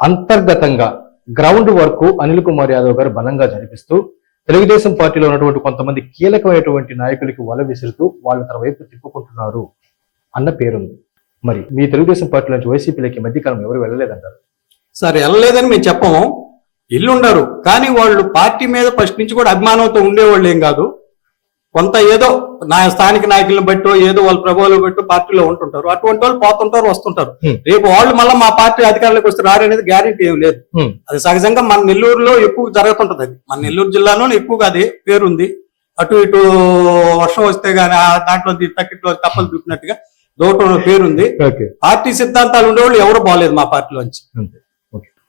అంతర్గతంగా ground work Anil Kumar Yadav గారు బలంగా జరిపిస్తూ తెలుగుదేశం పార్టీలో ఉన్నటువంటి కొంతమంది కీలకమైనటువంటి నాయకులకి వల విసురుతూ వాళ్ళ తన వైపు తిప్పుకుంటున్నారు అన్న పేరుంది. మరి మీ తెలుగుదేశం పార్టీ నుంచి వైసీపీలోకి మధ్యకాలం ఎవరు వెళ్ళలేదంటారు? సార్ వెళ్ళలేదని మేము చెప్పము. ఇల్లుండరు కానీ వాళ్ళు పార్టీ మీద ఫస్ట్ నుంచి కూడా అభిమానంతో ఉండేవాళ్ళు ఏం కాదు. కొంత ఏదో నా స్థానిక నాయకులను బట్టో ఏదో వాళ్ళ ప్రభావాలు బట్టో పార్టీలో ఉంటుంటారు. అటువంటి వాళ్ళు పోతుంటారు వస్తుంటారు. రేపు వాళ్ళు మళ్ళీ మా పార్టీ అధికారంలోకి వస్తే రారనేది గ్యారెంటీ ఏం లేదు. అది సహజంగా మన నెల్లూరులో ఎక్కువ జరుగుతుంటది అది. మన నెల్లూరు జిల్లాలో ఎక్కువగా అది పేరుంది. అటు ఇటు వర్షం వస్తే గానీ ఆ దాంట్లో తక్కిట్లో తప్పలు చూపినట్టుగా దోటం పేరుంది. పార్టీ సిద్ధాంతాలు ఉండేవాళ్ళు ఎవరు బాగలేదు మా పార్టీలోంచి.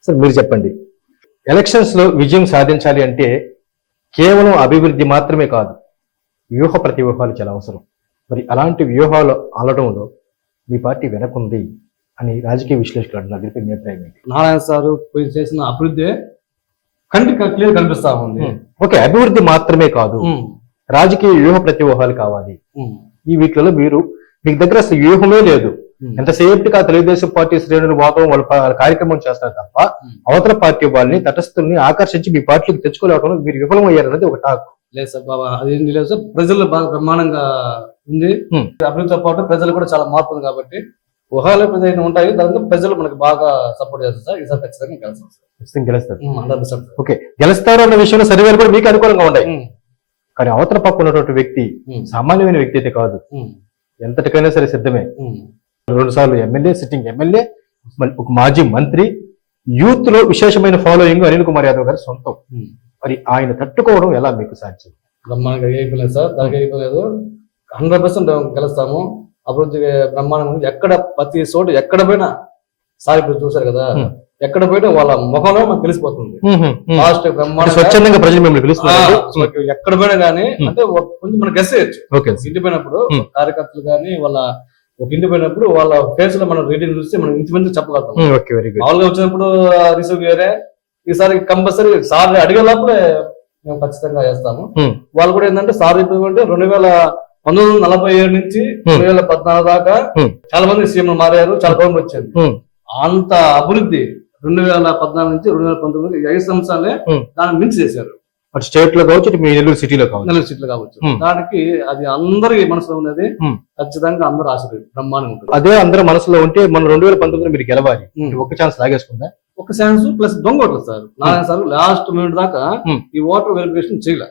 సార్ మీరు చెప్పండి. ఎలక్షన్స్లో విజయం సాధించాలి అంటే కేవలం అభివృద్ధి మాత్రమే కాదు వ్యూహ ప్రతివ్యూహాలు చాలా అవసరం. మరి అలాంటి వ్యూహాలు అలడంలో మీ పార్టీ వెనకుంది అని రాజకీయ విశ్లేషకులు అంటున్నారు. దీనిపై మీ అభిప్రాయం ఏంటి? నారాయణ సార్ చేసిన అభివృద్ధి కంటికి క్లియర్ కనిపిస్తా ఉంది. ఓకే అభివృద్ధి మాత్రమే కాదు. రాజకీయ వ్యూహ ప్రతివ్యూహాలు కావాలి. ఉమ్, ఈ వీటిలో మీరు మీకు దగ్గర అసలు వ్యూహమే లేదు. ఉమ్. ఎంతసేపుగా తెలుగుదేశం పార్టీ శ్రేణులు మాత్రం వాళ్ళ కార్యక్రమం చేస్తారు తప్ప. అవతల పార్టీ వాళ్ళని తటస్థుల్ని ఆకర్షించి మీ పార్టీకి తెచ్చుకోలేవడం మీరు విఫలమయ్యారన్నది ఒక టాక్. లేదు సార్ బాబా అదేం లేదు సార్. ప్రజలు బాగా బ్రహ్మాండంగా ఉంది. అభివృద్ధితో పాటు ప్రజలు కూడా చాలా మార్పు ఉంది కాబట్టి ఊహాలు ఏదైనా ఉంటాయి దాంట్లో ప్రజలు మనకి బాగా సపోర్ట్ చేస్తారు సార్. ఈసారి ఖచ్చితంగా గెలుస్తాం సార్. గెలుస్తారు. ఓకే. గెలుస్తారు అన్న విషయంలో సర్వేలు కూడా మీకు అనుకూలంగా ఉన్నాయి. కానీ అవతల పక్క ఉన్నటువంటి వ్యక్తి సామాన్యమైన వ్యక్తి అయితే కాదు. ఎంతటికైనా సరే సిద్ధమే. రెండు సార్లు ఎమ్మెల్యే సిట్టింగ్ ఎమ్మెల్యే ఒక మాజీ మంత్రి యూత్లో విశేషమైన ఫాలోయింగ్ అనిల్ కుమార్ యాదవ్ గారి సొంతం. మరి ఆయన తట్టుకోవడం ఎలా మీకు సాధ్యం? బ్రహ్మాండంగా అయిపోలేదు సార్ దానికి అయిపోలేదు హండ్రెడ్ పర్సెంట్ గెలుస్తాము. అభివృద్ధి బ్రహ్మాండంగా ఉంది. ఎక్కడ ప్రతి చోటు ఎక్కడ పోయినా సార్ ఇప్పుడు చూశారు కదా. ఎక్కడ పోయినా వాళ్ళ ముఖంలో మనకు తెలిసిపోతుంది. లాస్ట్ అంటే బ్రహ్మాండంగా స్వచ్ఛందంగా ప్రజలు మిమ్మల్ని పిలుస్తున్నారు ఎక్కడ పోయినా గానీ ఉమ్. అంటే కొంచెం మనం గెస్ చేయొచ్చు. ఓకే. ఇంటి పోయినప్పుడు. కార్యకర్తలు గానీ వాళ్ళ ఒక ఇంటి పోయినప్పుడు వాళ్ళ ఫేస్లో మనం రీడింగ్ చూస్తే మనం ఇంటి మంది చెప్పగలుగుతాం ఓకే వెరీ గుడ్ మామూలుగా వచ్చినప్పుడు రిసీవ్ వేరే ఈసారి కంపల్సరీ సార్ అడిగేటప్పుడే మేము ఖచ్చితంగా చేస్తాము Hmm. వాళ్ళు కూడా ఏంటంటే సార్ చెప్పిందంటే రెండు వేల పంతొమ్మిది వందల నలభై ఏడు నుంచి రెండు వేల పద్నాలుగు దాకా Hmm. చాలా మంది సీఎం మారారు చాలా గవర్నమెంట్ వచ్చింది Hmm. అంత అభివృద్ధి రెండు వేల పద్నాలుగు నుంచి రెండు వేల పంతొమ్మిది ఐదు సంవత్సరాలే Hmm. దాన్ని మించి చేశారు అటు స్టేట్లో కావచ్చు మీ నెల్లూరు సిటీలో కావచ్చు నెల్లూరు సీట్లు కావచ్చు. దానికి అది అందరి మనసులో ఉన్నది. ఖచ్చితంగా అందరూ ఆశీర్వాదం బ్రహ్మాండంగా ఉంటుంది అదే అందరూ మనసులో ఉంటే మన రెండు వేల పంతొమ్మిదిలో మీరు గెలవాలి. ఒక్క ఛాన్స్ లాగేసుకుందా ఒక ఛాన్స్ ప్లస్ దొంగ ఓట్లు sir Narayana sir last minute దాకా. ఈ ఓటర్ వెరిఫికేషన్ చేయలే.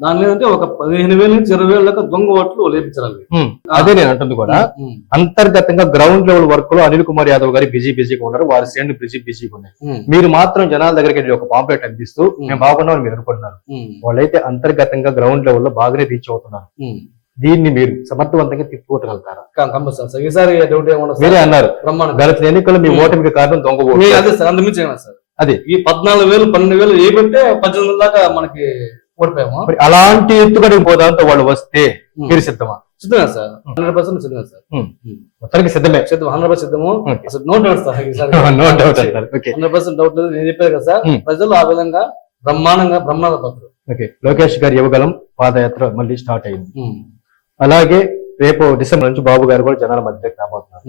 దాని లేదంటే ఒక పదిహేను వేల నుంచి ఇరవై వేల దాకా దొంగ ఓట్లు లేపించాలి. అదే నేను అంటుంది కూడా. అంతర్గతంగా గ్రౌండ్ లెవెల్ వర్క్లో అనిల్ కుమార్ యాదవ్ గారు బిజీ బిజీగా ఉన్నారు వారి శ్రేణులు బిజీ బిజీగా ఉన్నాయి. మీరు మాత్రం జనాల దగ్గరికి వెళ్ళి ఒక పాంప్లెట్ అందిస్తూ. మేము బాగున్నామని మీరు అనుకుంటున్నారు. వాళ్ళైతే అంతర్గతంగా గ్రౌండ్ లెవెల్లో బాగానే రీచ్ అవుతున్నారు. దీన్ని మీరు సమర్థవంతంగా తిప్పుకోగలుగుతారా మీరే అన్నారు గత ఎన్నికల్లో మీ. ఓటమికి కారణం దొంగ ఓటు. అదే సార్ ఏమన్నా సార్ అదే. ఈ పద్నాలుగు వేలు పన్నెండు వేలు ఏ పెట్టే పద్దెనిమిది దాకా మనకి ఓడిపోయాము? మరి అలాంటి ఎత్తుగడి పోదాంతో వాళ్ళు వస్తే. మీరు సిద్ధమా? సిద్ధమే సార్. హండ్రెడ్ పర్సెంట్ సిద్ధమే సార్. మొత్తానికి సిద్ధమే. సిద్ధం హండ్రెడ్ పర్సెంట్ సిద్ధము. అసలు no doubt sir no doubt hundred percent doubt లేదు. నేను చెప్పాను కదా సార్. ప్రజలు ఆ విధంగా బ్రహ్మాండంగా బ్రహ్మాండ పత్రులు ఓకే. లోకేష్ గారి యువగలం పాదయాత్ర మళ్ళీ స్టార్ట్ అయింది. అలాగే రేపు డిసెంబర్ నుంచి బాబు గారు కూడా జనాల మధ్యకి రాబోతున్నారు.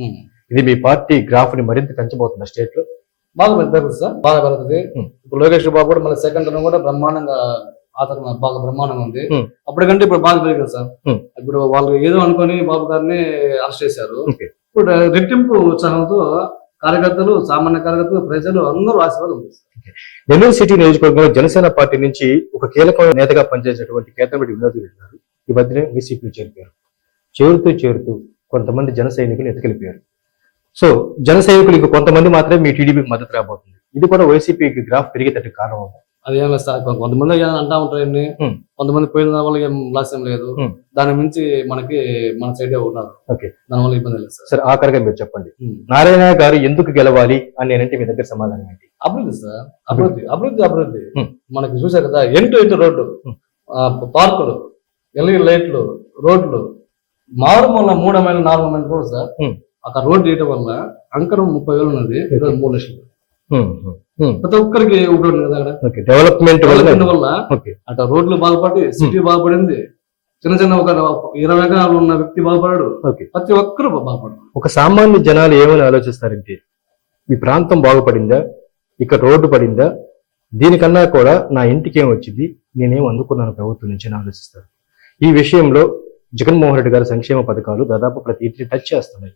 ఇది మీ పార్టీ గ్రాఫ్ని మరింత పెంచబోతుంది స్టేట్లో బాగా పెరుగుతుంది సార్ బాగా పెరుగుతుంది. ఇప్పుడు లోకేష్ బాబు కూడా మళ్ళీ సెకండ్ కూడా బ్రహ్మాండంగా ఆతరణ బాగా బ్రహ్మాండంగా ఉంది. అప్పటికంటే ఇప్పుడు బాగా పెరిగింది సార్. ఇప్పుడు వాళ్ళు ఏదో అనుకొని బాబు గారిని అరెస్ట్ చేశారు. ఇప్పుడు రెట్టింపు ఉత్సాహంతో కార్యకర్తలు సామాన్య కార్యకర్తలు ప్రజలు అందరూ ఆశీర్వాదం. నెల్లూరు సిటీ నియోజకవర్గంలో జనసేన పార్టీ నుంచి ఒక కీలకమైన నేతగా పనిచేసేటువంటి కేతంరెడ్డి వినోద్ రెడ్డి గారు ఈ మధ్యనే వైసీపీలో చేరిపోయారు చేరుతూ చేరుతూ కొంతమంది జన సైనికులు ఎత్తుకెళ్ళిపోయారు సో జన సైనికులకు కొంతమంది మాత్రమే మీ టీడీపీకి మద్దతు రాబోతుంది ఇది కూడా వైసీపీకి గ్రాఫ్ పెరిగేటట్టు కారణం. అది ఏం లేదు సార్. కొంతమంది అంటా ఉంటారు. కొంతమంది పోయిన వల్ల ఏం లాస్ ఏం లేదు. దాని మించి మనకి మన సైడ్ ఉన్నారు. Okay. దానివల్ల ఇబ్బంది లేదు సార్. ఆఖరిగా మీరు చెప్పండి. నారాయణ గారు ఎందుకు గెలవాలి అని నేనంటే మీ దగ్గర సమాధానం ఏంటి? అభివృద్ధి సార్. అభివృద్ధి అభివృద్ధి అభివృద్ధి. మనకి చూసారు కదా ఎంటు ఎంటు రోడ్డు. పార్కులు ఎల్ఈడి లైట్లు రోడ్లు. మారుమూల మూడు మైలు నాలుగు మైలు కూడా సార్. అక్కడ రోడ్డు వేయటం వల్ల అంకరం ముప్పై వేలు ఉన్నది. ఈరోజు మూడు లక్షలు. ప్రతి ఒక్కరికి ఉపయోగం కదా అక్కడ? డెవలప్మెంట్ వల్ల. అటు రోడ్లు బాగుపడి సిటీ బాగుపడింది. చిన్న చిన్న ఒక ఇరవై ఎకరాలు ఉన్న వ్యక్తి బాగుపడాడు. ప్రతి ఒక్కరు బాగుపడరు ఒక సామాన్య జనాలు ఏమని ఆలోచిస్తారంటే మీ ప్రాంతం బాగుపడిందా? ఇక్కడ రోడ్డు పడిందా? దీనికన్నా కూడా నా ఇంటికి ఏం వచ్చింది? నేనేం అందుకున్నాను ప్రభుత్వం నుంచి ఆలోచిస్తారు. ఈ విషయంలో జగన్మోహన్ రెడ్డి గారి సంక్షేమ పథకాలు దాదాపు ప్రతి ఇంటిని టచ్ చేస్తున్నాయి.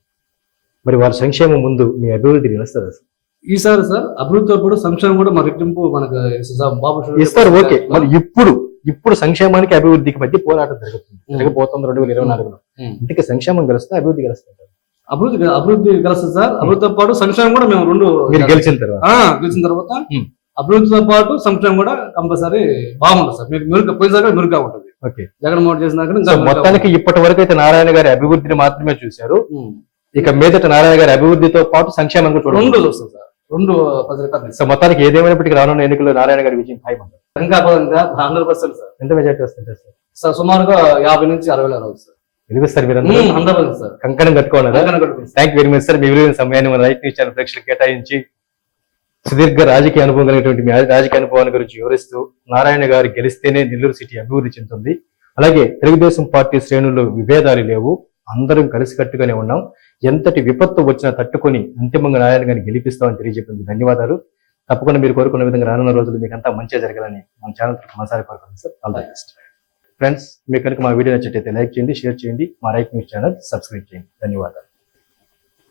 మరి వారి సంక్షేమం ముందు మీ అభివృద్ధి నిలుస్తుంది అసలు. ఈసారి సార్ అభివృద్ధితో పాటు సంక్షేమం కూడా మన రెట్టింపు మనకు. బాబు ఇస్తారు ఓకే. మరి ఇప్పుడు ఇప్పుడు సంక్షేమానికి అభివృద్ధికి మధ్య పోరాటం జరుగుతుంది. జరగబోతుంది రెండు వేల ఇరవై నాలుగులో. ఇంటికి సంక్షేమం గెలుస్తా అభివృద్ధి గెలుస్తుంది? అభివృద్ధి అభివృద్ధి కలుస్తుంది సార్. అభివృద్ధితో పాటు సంక్షేమం కూడా మేము రెండు మీరు గెలిచిన తర్వాత? గెలిచిన తర్వాత. అభివృద్ధితో పాటు సంక్షేమం కూడా కంపల్సరీ బాగుంటుంది సార్. మీకు మెరుగు పోయినసారి కూడా మెరుగ్గా ఉంటుంది. ఓకే. జగన్మోహన్ చేసినా కానీ సో ఇంకా మెరుగ్గా మొత్తానికి ఇప్పటి వరకు అయితే నారాయణ గారి అభివృద్ధిని మాత్రమే చూశారు. ఇక మీదట నారాయణ గారి అభివృద్ధితో పాటు సంక్షేమం కూడా రెండు చూస్తాం సార్. రెండు ప్రజలకు సో మొత్తానికి ఏదేమైనప్పటికీ రానున్న ఎన్నికల్లో నారాయణ గారి విజయం ఖాయం అంటారు ఇంకా హండ్రెడ్ పర్సెంట్ సార్. ఎంత మెజార్టీ వస్తుంది సార్? సార్ సుమారుగా యాభై నుంచి అరవై రావచ్చు సార్. మీరు సార్. కంకణం కూడా థ్యాంక్ వెరీ మచ్ సార్ మీ విలువైన సమయాన్ని మన రైతు న్యూస్ ఛానల్ ప్రేక్షకులకు కేటాయించి సుదీర్ఘ రాజకీయ అనుభవం కలిగినటువంటి మీ రాజకీయ అనుభవాన్ని గురించి వివరిస్తూ నారాయణ గారు గెలిస్తేనే నెల్లూరు సిటీ అభివృద్ధి చెందుతుంది. అలాగే తెలుగుదేశం పార్టీ శ్రేణుల్లో విభేదాలు లేవు. అందరం కలిసికట్టుగానే ఉన్నాం. ఎంతటి విపత్తు వచ్చినా తట్టుకొని అంతిమంగా నారాయణ గారిని గెలిపిస్తామని తెలియజెప్పింది ధన్యవాదాలు. తప్పకుండా మీరు కోరుకున్న విధంగా రానున్న రోజులు మీకు అంతా మంచిగా జరగాలని మన ఛానల్ మనసారి కోరుకుంటాం sir. All the best friends మీకు కనుక మా వీడియో నచ్చినట్లయితే లైక్ చేయండి షేర్ చేయండి. మా రైట్ న్యూస్ ఛానల్ సబ్స్క్రైబ్ చేయండి. ధన్యవాదాలు.